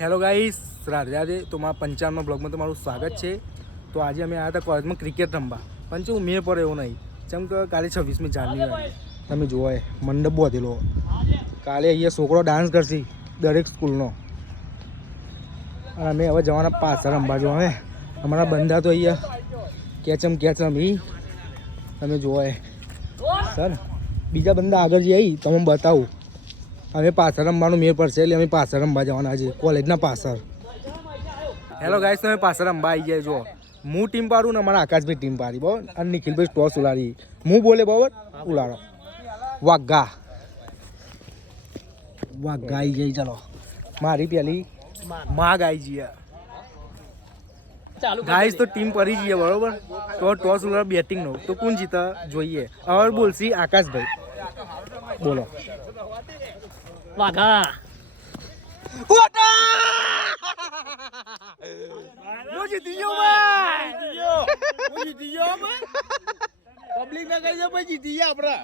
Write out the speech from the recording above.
Hello guys, Radhe Radhe. તો મારા 55માં બ્લોગમાં તમારું સ્વાગત છે. તો આજે અમે આવ્યા હતા કોલેજમાં ક્રિકેટ રમવા, પણ શું મેળ પડે એવું નહીં. જેમ કે કાલે 26મી જાન્યુઆરી તમે જોવો મંડપ બાંધેલો. કાલે અહીંયા છોકરો ડાન્સ કરશે દરેક સ્કૂલનો. અને અમે હવે જવાના પાછળ રમવા જો. હવે અમારા બંધા તો અહીંયા કેચ રમી તમે જોવો સર. બીજા બંદા આગળ જઈ તમને બતાવું. અમે પાછળ રમવાનું મેળ પડશે એટલે અમે પાછળ રમવા જવાના છે કોલેજના પાછળ. હેલો ગાઈસ, તમે પાછળ રમવા આવી જાય. જો હું ટીમ પાડું ને અમારા આકાશભાઈ ટીમ પાડી બરાબર, અને નિખિલભાઈ ટોસ ઉલાડી. હું બોલે બરાબર ઉલાડો. વાઘા આવી જાય. ચાલો મારી પેલી માગ આવી જઈએ ગાઈસ. તો ટીમ પડી જઈએ બરોબર. તો ટોસ ઉલાડ બેટિંગનો તો કોણ જીતા જોઈએ. હવે બોલશી આકાશભાઈ. બોલો. વાઘા પબ્લિક ને કહી દે ભાઈ જીતી ગયા આપડે.